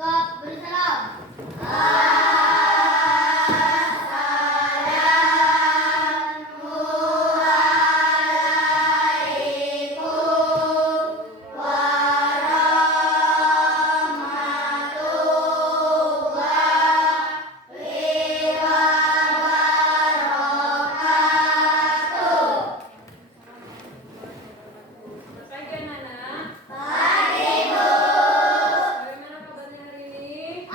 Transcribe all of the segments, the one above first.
Bagaimana kabarnya hari ini?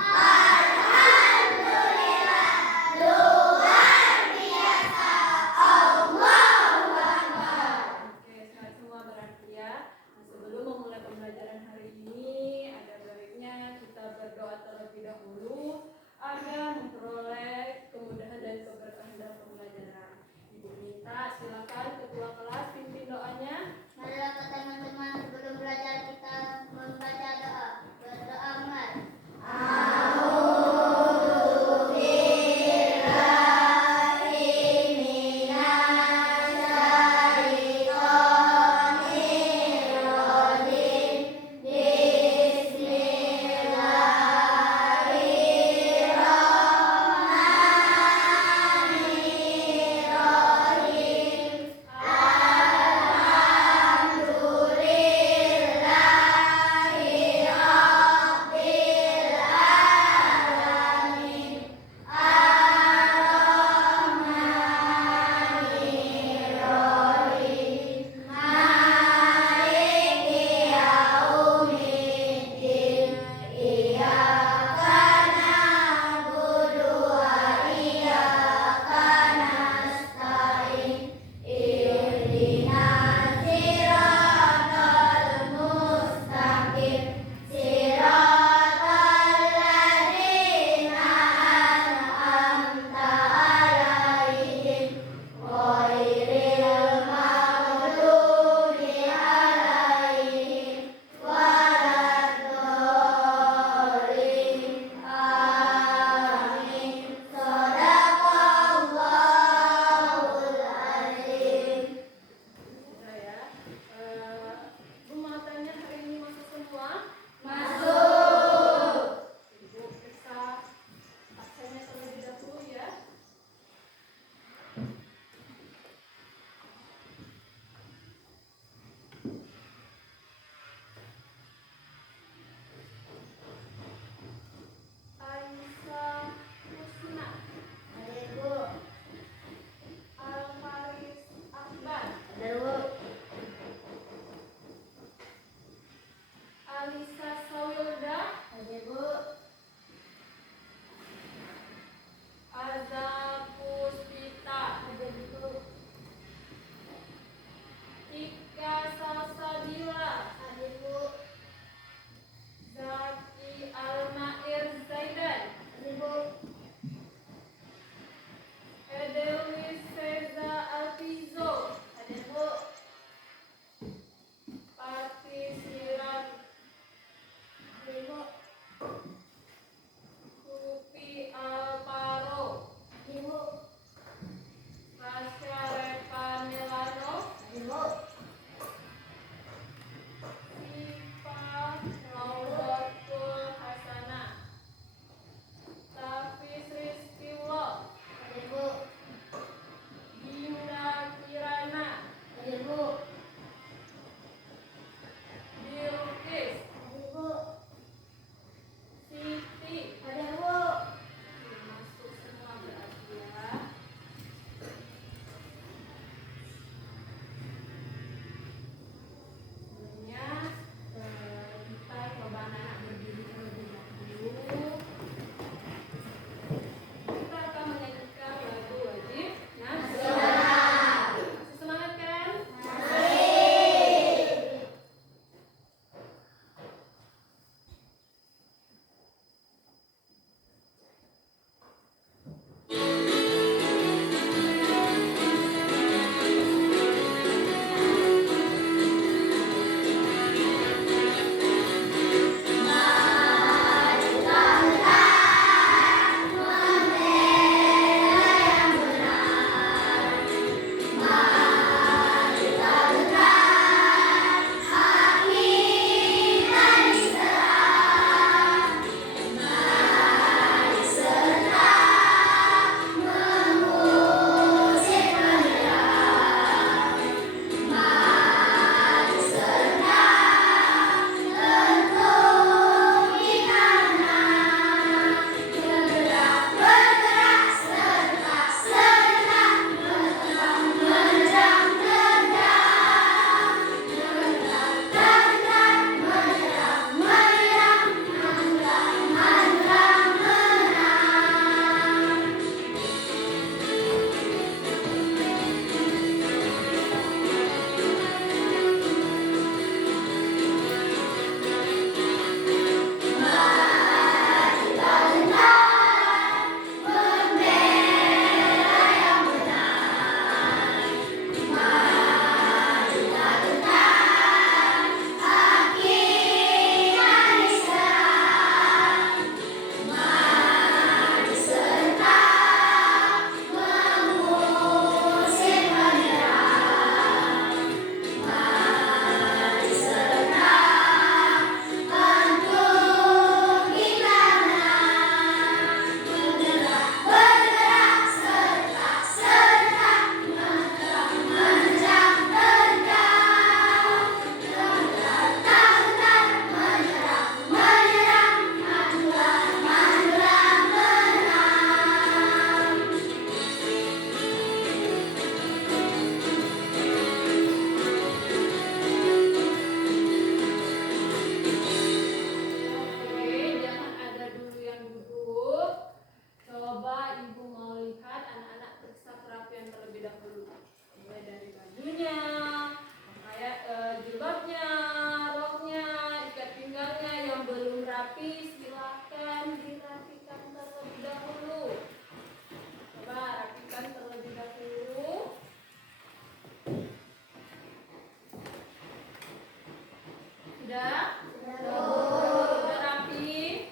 Sudah? Sudah rapi?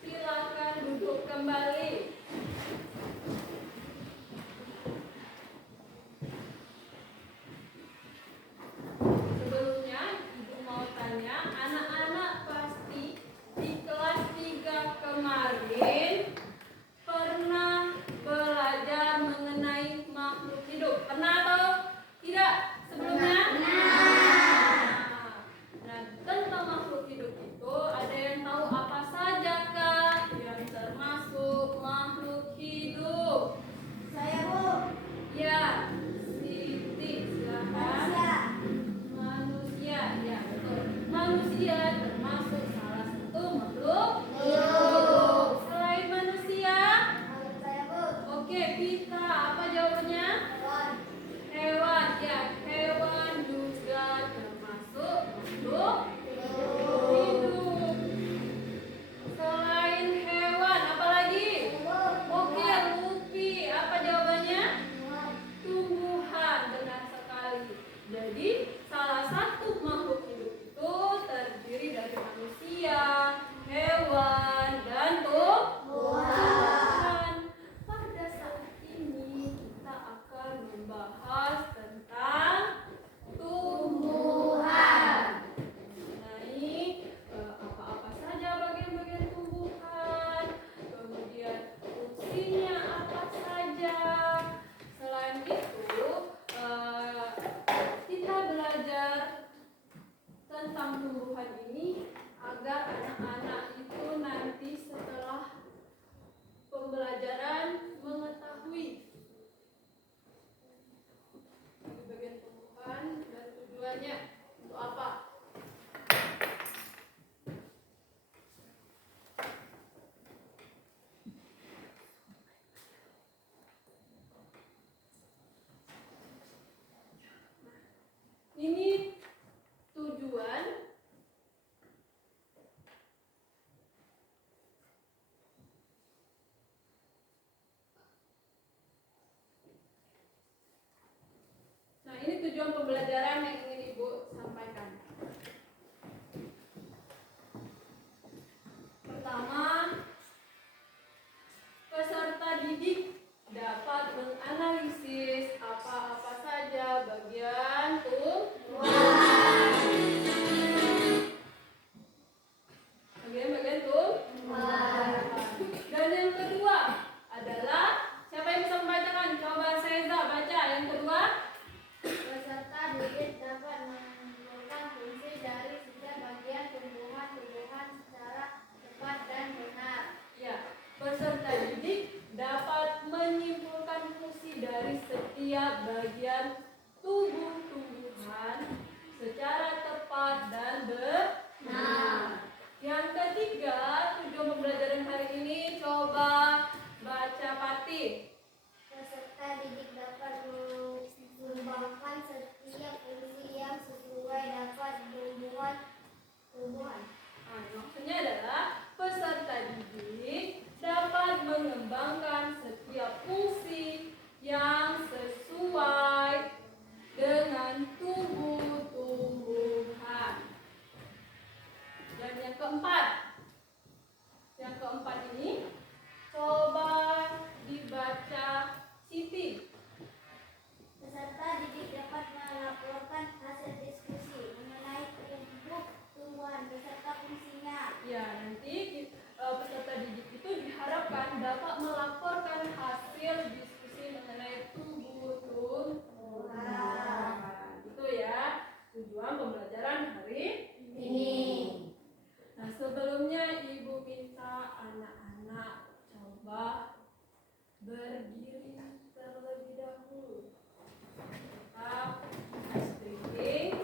Silakan duduk kembali. Sebelumnya, Ibu mau tanya, anak-anak pasti di kelas 3 kemarin pernah belajar mengenai makhluk hidup. Pernah atau tidak sebelumnya? Nah, tentang makhluk hidup itu ada yang tahu apa saja kah yang termasuk makhluk hidup? Saya, Bu. Ya, Siti, silakan. Manusia, ya betul. Manusia termasuk salah satu makhluk hidup. Selain manusia, Saya, Bu. oke, Pita, apa jawabannya? Hewan. Hewan, ya, hewan juga termasuk makhluk hidup. Selain hewan, apa lagi? Oke, Lupi, apa jawabannya? Tumbuhan, benar sekali. Jadi, salah satu makhluk hidup itu terdiri dari manusia, hewan, dan tumbuhan. Pada saat ini kita akan membahas tentang tumbuhan. Mengenai apa-apa saja bagian-bagian tumbuhan, kemudian fungsinya apa saja. Selain itu, kita belajar tentang tumbuhan ini agar anak-anak itu nanti setelah pembelajaran mengetahui bagian tumbuhan dan tujuannya untuk apa. Ini tujuan. Nah, ini tujuan pembelajaran yang ingin Ibu sampaikan. Pertama, peserta didik dapat menganalisis apa-apa saja bagian bagian tumbuhan. Dan yang kedua adalah, siapa yang bisa membacakan? Coba Seza baca yang kedua. Peserta didik dapat menentukan fungsi dari setiap bagian tumbuhan secara tepat dan benar. Ya, peserta didik dapat menyimpulkan fungsi dari setiap bagian tubuh tumbuhan secara tepat dan benar. Yang ketiga, tujuan pembelajaran hari ini, coba baca Pati. Peserta didik dapat mengembangkan setiap fungsi yang sesuai dapat tumbuhan. Nah, maksudnya adalah peserta didik dapat mengembangkan setiap fungsi yang sesuai dengan tubuh tumbuhan. Dan yang keempat ini coba dibaca Siti. Peserta didik dapat melaporkan hasil diskusi mengenai tumbuhan beserta fungsinya. Ya, nanti peserta didik itu diharapkan dapat melaporkan hasil diskusi mengenai tubuh tumbuhan. Itu ya tujuan pembelajaran hari ini. Nah, sebelumnya Ibu minta anak-anak coba berdiri terlebih dahulu. Tetap stretching.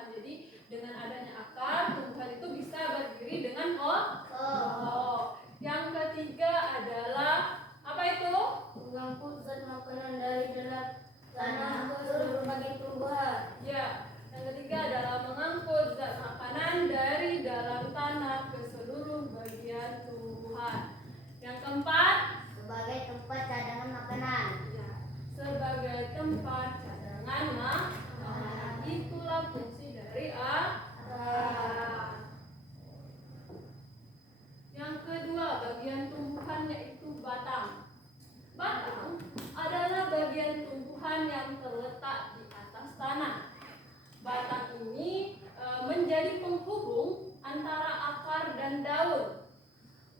tumbuhan. Jadi dengan adanya akar, tumbuhan itu bisa berdiri dengan kokoh. Yang ketiga adalah apa itu? Mengangkut zat makanan dari dalam tanah ke seluruh bagian tumbuhan. Ya, yang ketiga adalah mengangkut zat makanan dari dalam tanah ke seluruh bagian tumbuhan. Yang keempat, Sebagai tempat cadangan makanan. ya, sebagai tempat cadangan makanan. Itulah fungsi dari akar. Yang kedua, bagian tumbuhan yaitu batang. Batang adalah bagian tumbuhan yang terletak di atas tanah. Batang ini menjadi penghubung antara akar dan daun.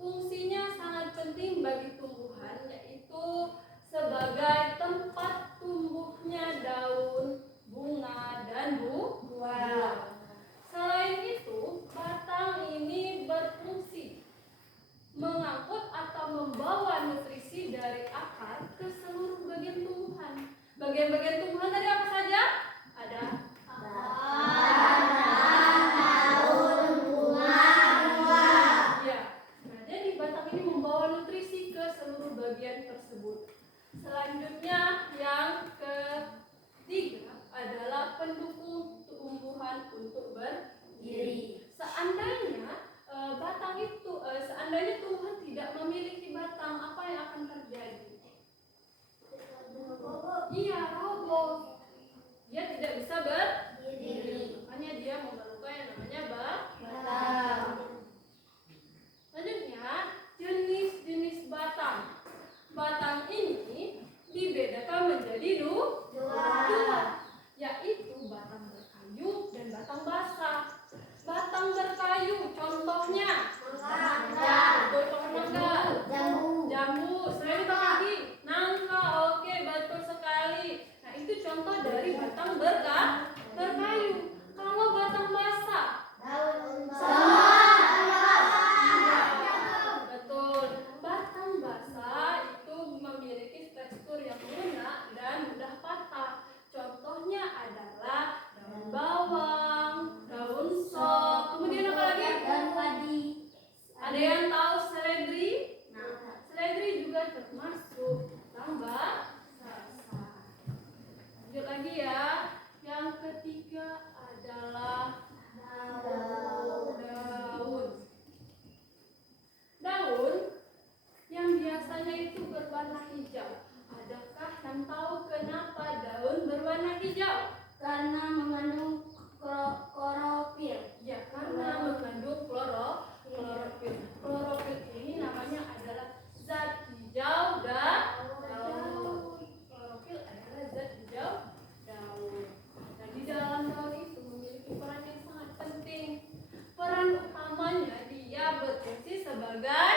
Fungsinya sangat penting bagi tumbuhan, yaitu sebagai tempat tumbuhnya daun, bunga, dan buah. Selain itu, batang ini berfungsi mengangkut atau membawa nutrisi dari akar ke seluruh bagian tumbuhan. Bagian-bagian tumbuhan tadi apa saja? Ada ya. Nah, jadi batang ini membawa nutrisi ke seluruh bagian tersebut. Selanjutnya yang ketiga adalah pendukung tumbuhan untuk berdiri. Seandainya tumbuhan tidak memiliki batang, apa yang akan terjadi? Iya, roboh. Dia tidak bisa berdiri. Makanya dia memerlukan yang namanya batang. Selanjutnya, jenis-jenis batang. Batang ini dibedakan menjadi dua, yaitu batang berkayu dan batang basah. Batang berkayu, contohnya betul, pohon mangga, jambu, selain itu lagi nangka. Oke, betul sekali. Nah, itu contoh dari batang berkayu. Kalau batang basah, betul. Batang basah itu memiliki tekstur yang lunak dan mudah patah. Contohnya adalah daun bawang, daun sop, kemudian apa lagi? Ada yang tahu seledri? Nah, seledri juga termasuk batang basah. Lanjut lagi ya. Yang ketiga adalah daun. Daun yang biasanya itu berwarna hijau. Adakah yang tahu kenapa daun berwarna hijau? Karena mengandung klorofil. Ya, karena mengandung klorofil. Klorofil ini namanya adalah zat hijau daun. Klorofil adalah zat hijau daun. Nah, di dalam daun itu memiliki peran yang sangat penting. Peran utamanya dia berfungsi sebagai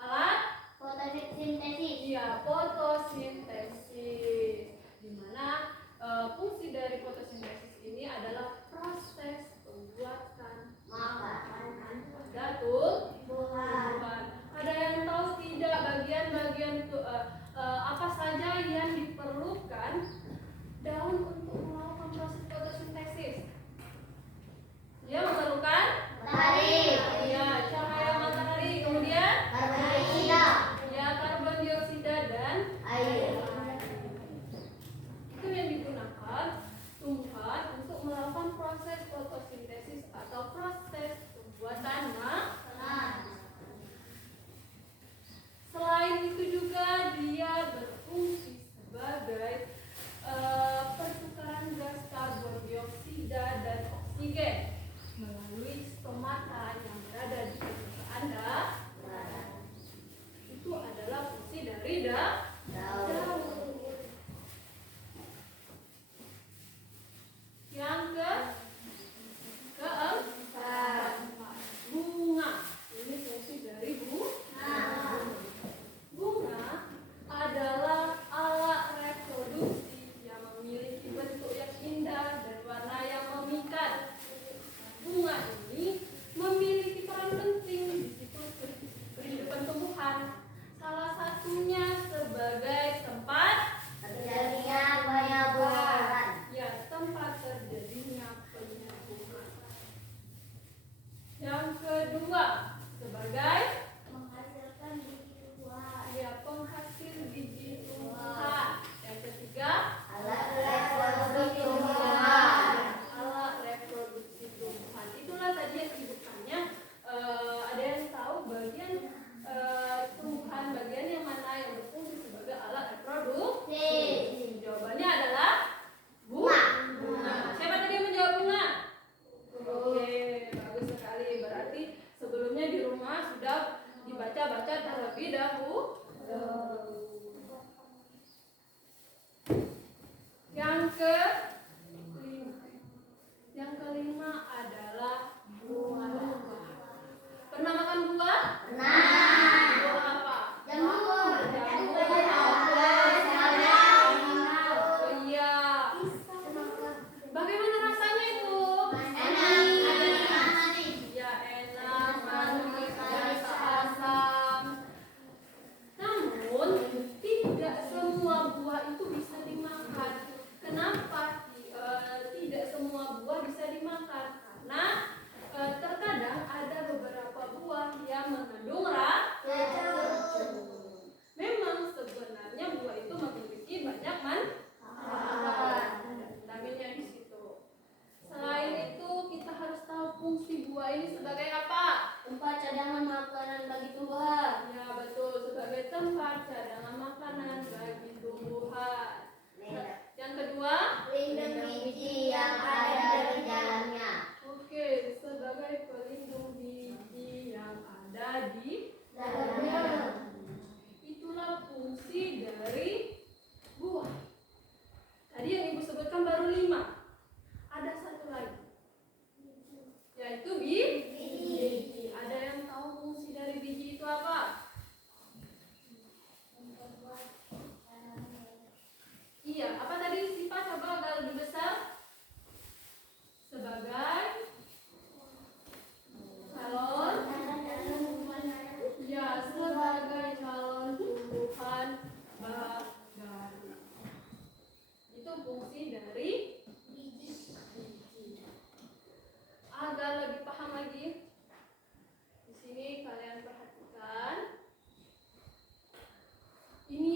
alat Fotosintesis. iya, fotosintesis. Di mana fungsi dari fotosintesis ini adalah proses pembuatan makanan pada tumbuhan. Ada yang tahu tidak bagian-bagian apa saja yang diperlukan daun untuk melakukan proses fotosintesis? Dia memerlukan ya, cahaya matahari, kemudian ya, karbon dioksida dan air. Itu yang digunakan tumbuhan untuk melakukan proses fotosintesis atau proses pembuatan makanan. Selain itu juga dia berfungsi sebagai pertukaran gas karbon dioksida dan oksigen melalui stomata yang berada di permukaan Anda. Itu adalah fungsi dari daun. Yang keempat, bunga. Ini fungsi dari bunga. Bunga adalah alat reproduksi yang memiliki bentuk yang indah dan warna yang memikat. Bunga ini memiliki peran penting di siklus kehidupan tumbuhan. Salah satunya sebagai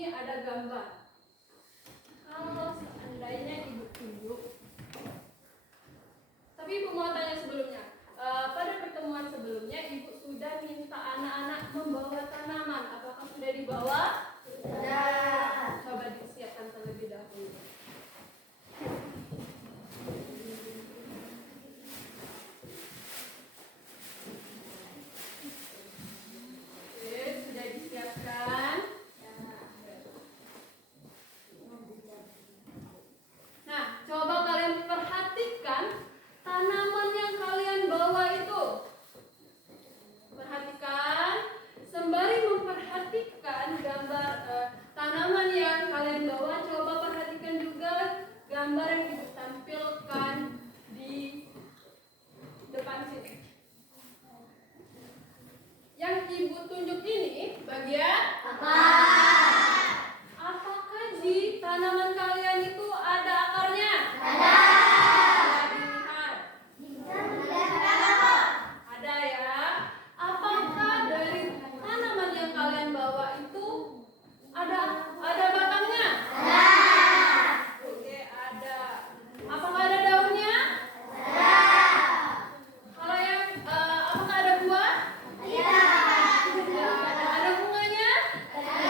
sini ada gambar. Kalau seandainya ibu tunjuk, tapi ibu mau tanya sebelumnya. Pada pertemuan sebelumnya ibu sudah minta anak-anak membawa tanaman. Apakah sudah dibawa? Sudah. Coba disiapkan terlebih dahulu. Oke, sudah disiapkan. Nah, coba kalian perhatikan tanaman yang kalian bawa itu. Perhatikan, sembari memperhatikan gambar tanaman yang kalian bawa, coba perhatikan juga gambar yang ibu tampilkan di depan sini. Yang ibu tunjuk ini bagian Apa? apakah di tanaman kalian itu ada akarnya? Ada. Dilihat. Ada ya. Apakah dari tanaman yang kalian bawa itu ada batangnya? Ada. Oke, ada. Apakah ada daunnya? Ada. Kalau yang apakah ada buah? Ada. Ada bunganya? Ada.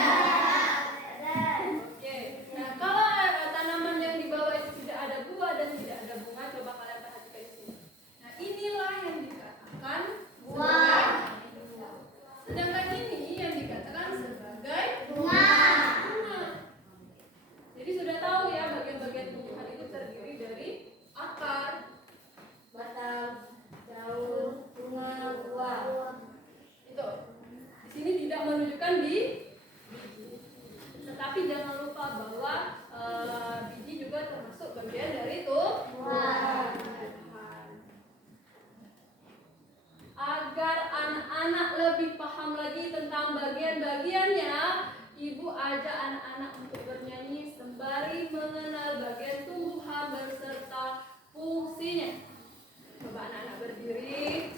Oke. Nah, kalau tanaman yang dibawa itu tidak ada buah dan tidak ada bunga, coba kalian perhatikan di sini. Nah, inilah yang dikatakan Buah. sedangkan ini yang dikatakan sebagai Bunga. bunga. Jadi sudah tahu ya bagian-bagian tumbuhan itu terdiri dari akar, Batang, daun, bunga, buah. itu. Di sini tidak menunjukkan di biji. Tetapi jangan lupa bahwa biji juga termasuk bagian dari itu. Buah. Agar anak-anak lebih paham lagi tentang bagian-bagiannya, ibu ajak anak-anak untuk bernyanyi sembari mengenal bagian tumbuhan beserta fungsinya. Coba anak-anak berdiri.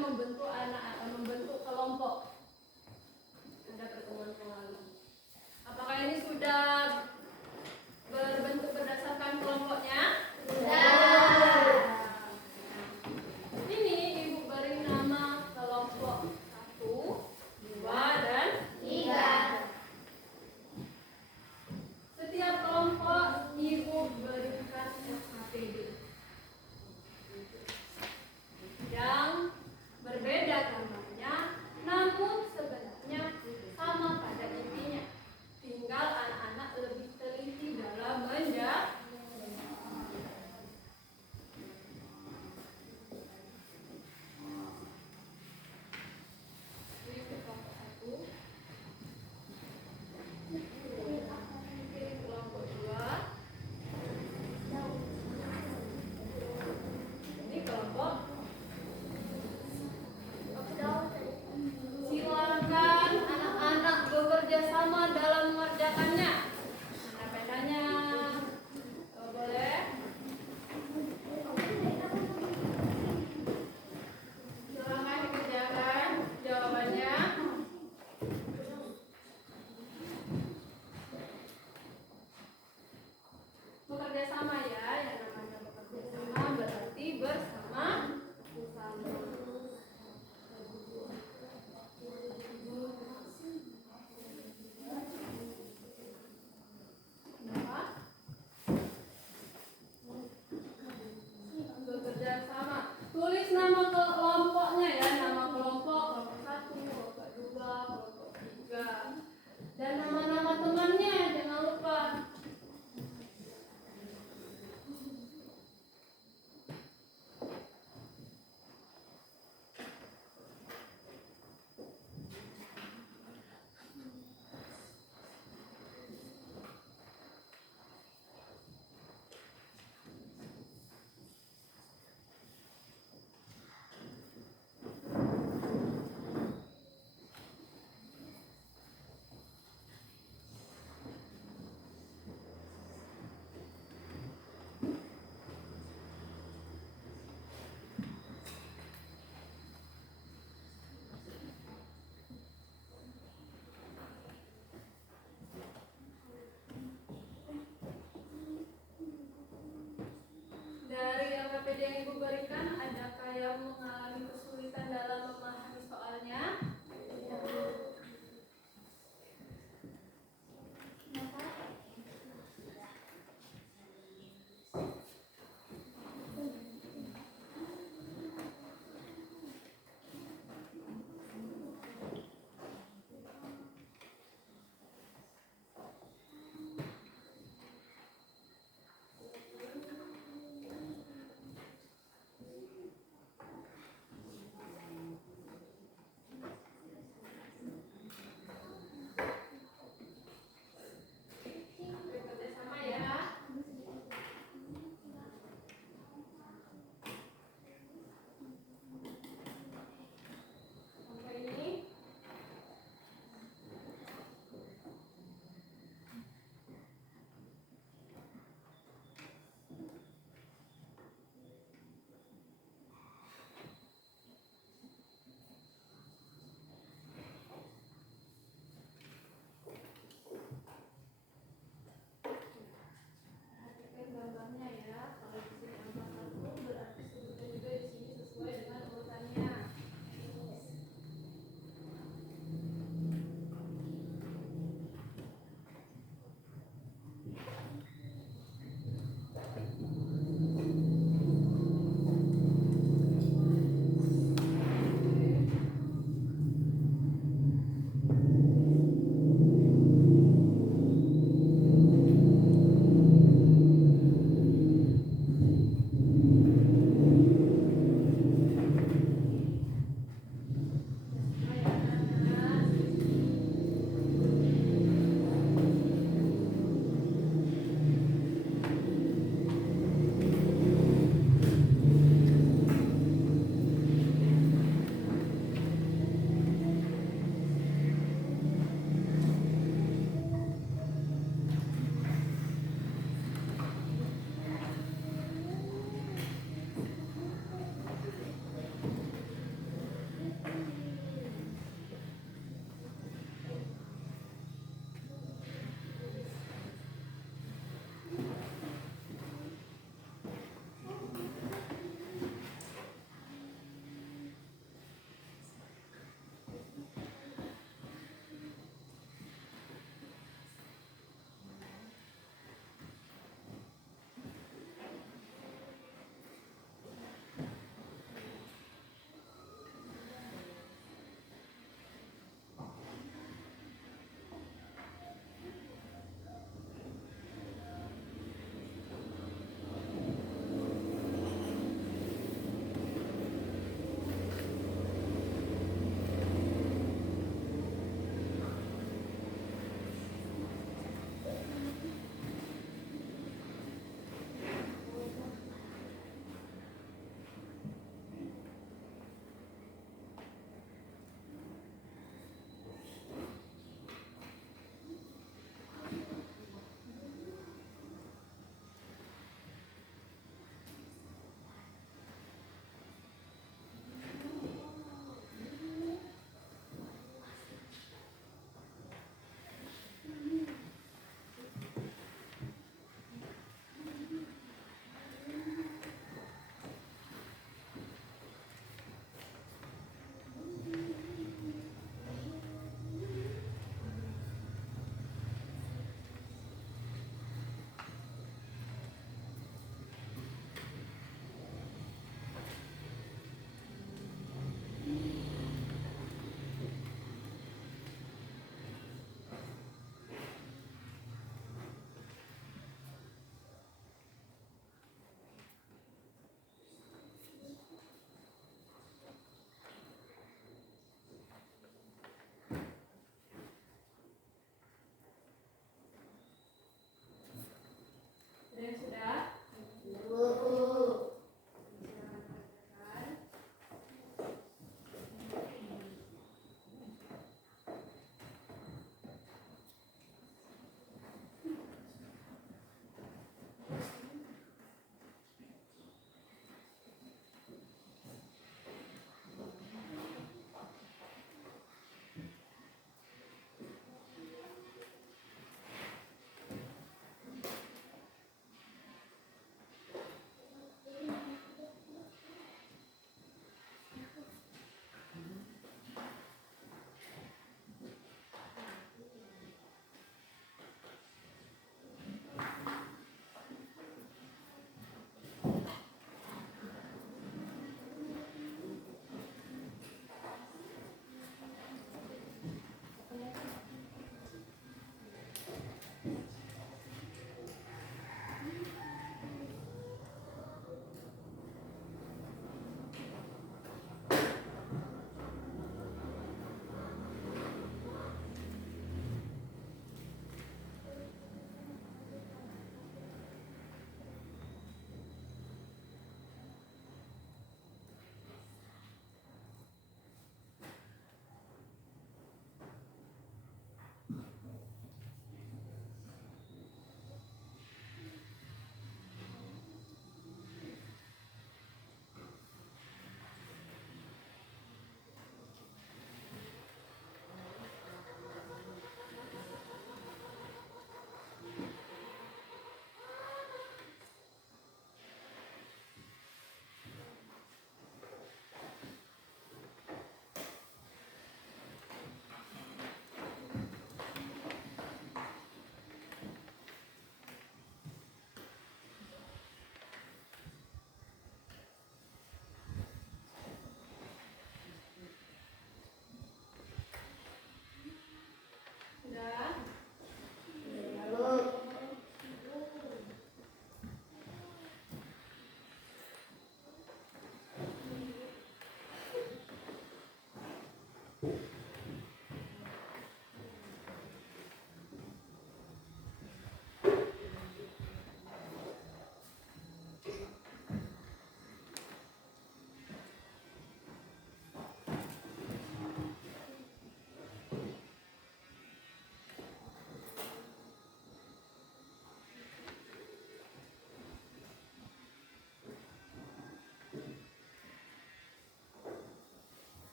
membentuk kelompok pada pertemuan yang lalu. Apakah ini sudah berbentuk berdasarkan kelompoknya? Sudah. Ini ibu beri nama kelompok 1, 2, dan 3. setiap kelompok ibu berikan SKPD yang berbeda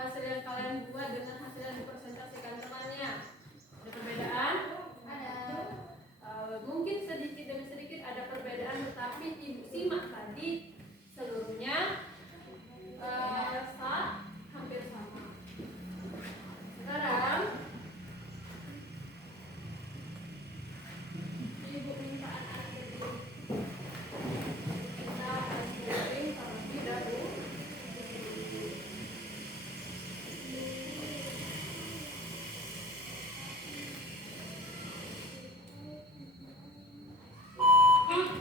hasil yang kalian buat dengan hasil yang dipresentasikan temannya? Ada perbedaan? Ada. Mungkin sedikit demi sedikit ada perbedaan, tetapi ibu simak tadi seluruhnya hampir sama. Sekarang ibu minta anak-anak berdiri. Kita akan sharing terlebih dahulu.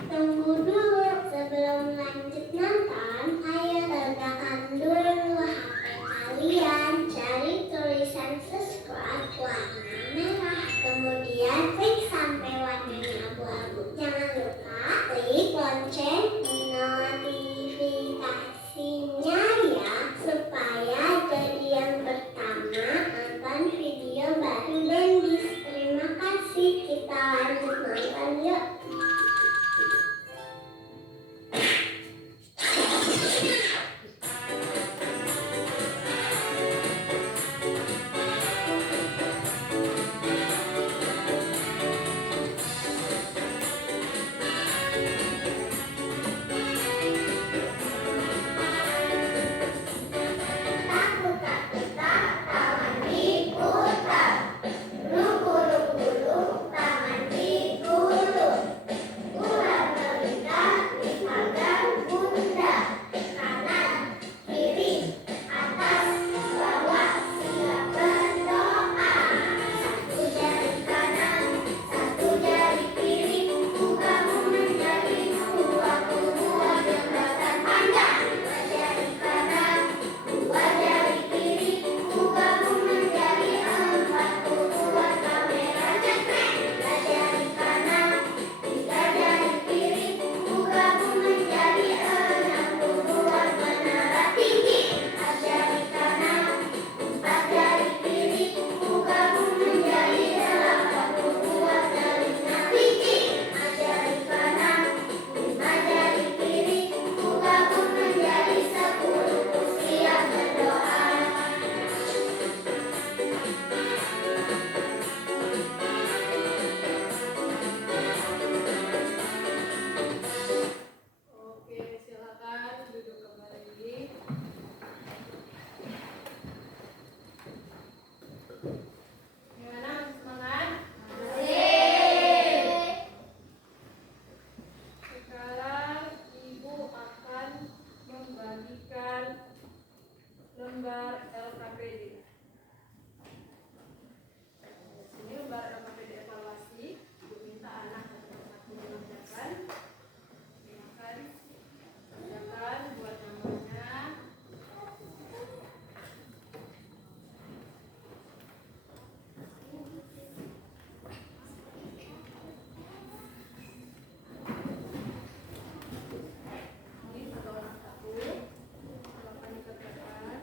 Tunggu dulu. Sebelum lanjut nonton, ayo letakkan dulu HP kalian. Cari tulisan subscribe warna merah. Kemudian klik sampai warnanya abu-abu. Jangan lupa klik lonceng notifikasinya ya, supaya jadi yang pertama nonton video baru Dendis. Terima kasih. Kita lanjut nonton yuk. Oke, silakan duduk kembali. Gimana, masih semangat? Sekarang ibu akan membagikan lembar LKPD. Ini lembar LKPD evaluasi. Ibu minta anak satu-satu mengerjakan. Silakan buat namanya. Ini satu orang satu. Silakan dikerjakan.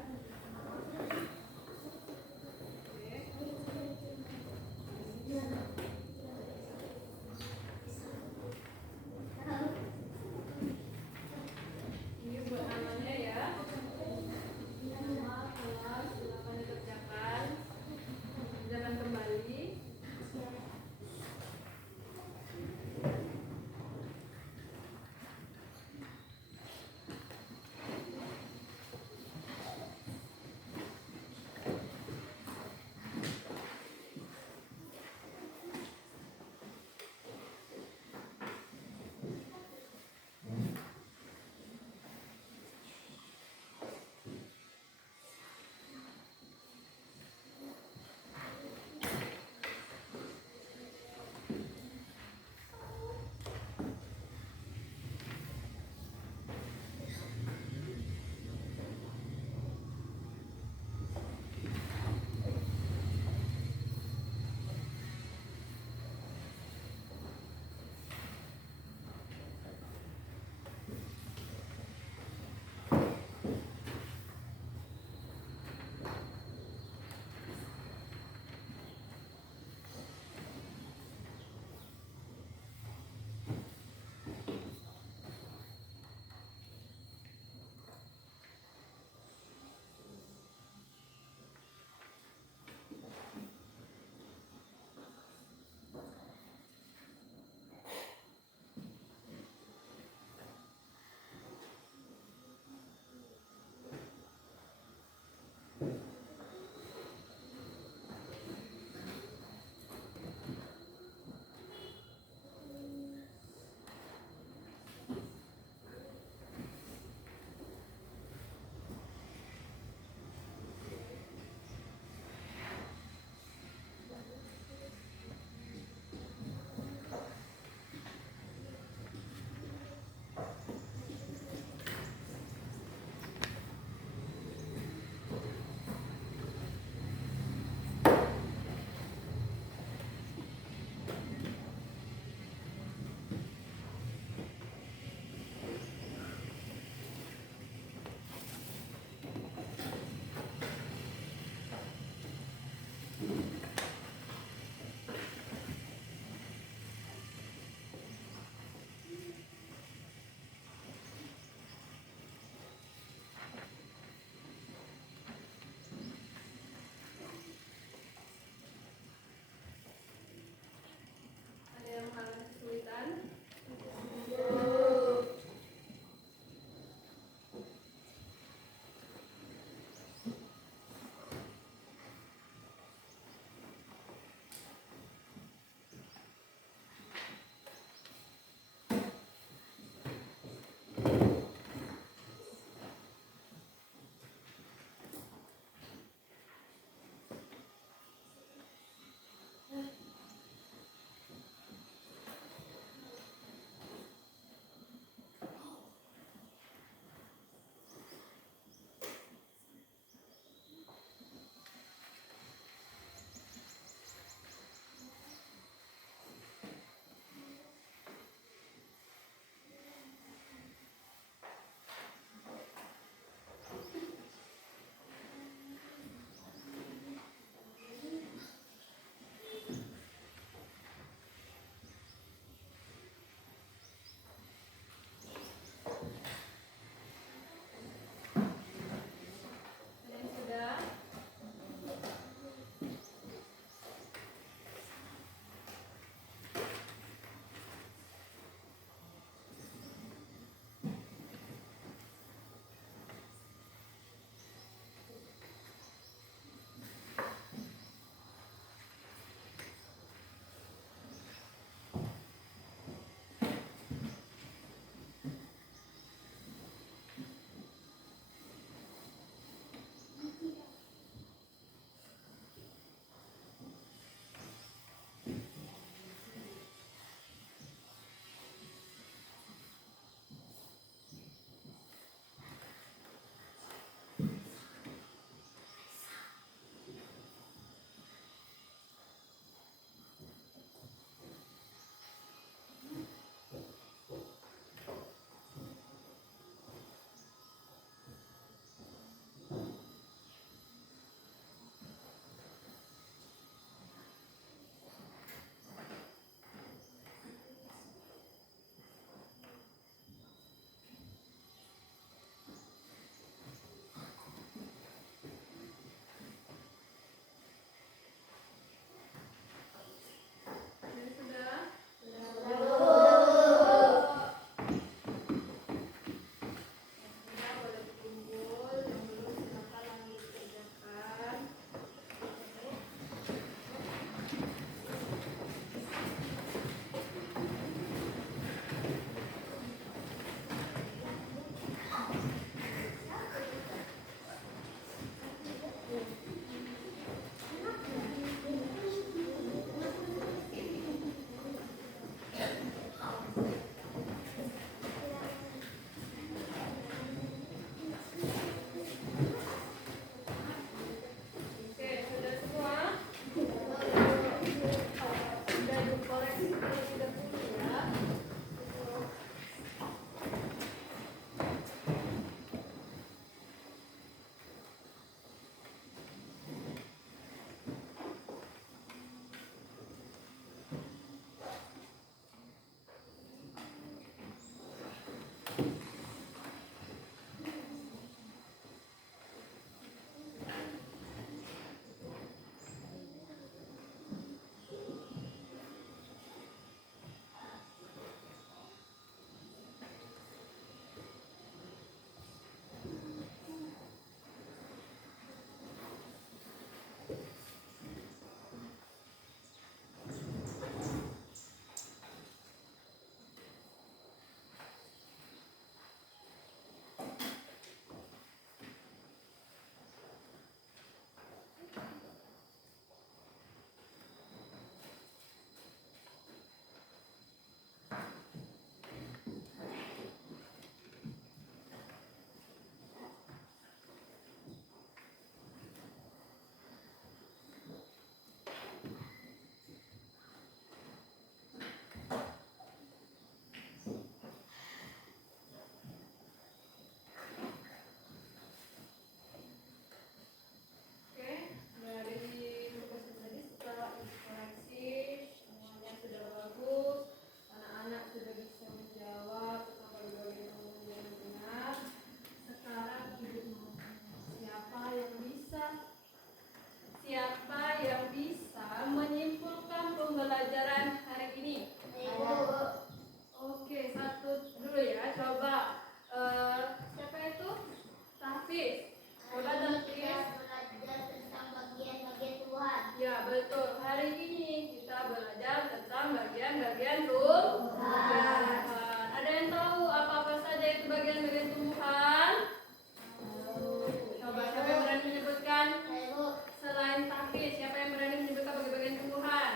Oke, siapa yang berani menyebutkan bagian-bagian tumbuhan?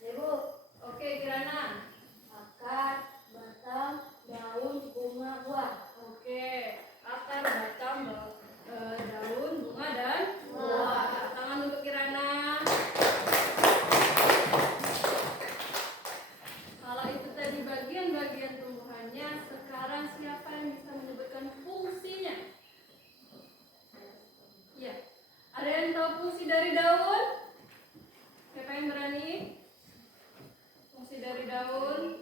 Ibu, Oke, Kirana. akar, batang, daun, bunga, buah. Oke, akar, batang, daun, bunga, dan buah. Tepuk tangan untuk Kirana. Kalau itu tadi bagian-bagian tumbuhannya, sekarang siapa yang bisa menyebutkan fungsinya? Iya. Ada yang tahu fungsi dari daun? Siapa yang berani? Fungsi dari daun?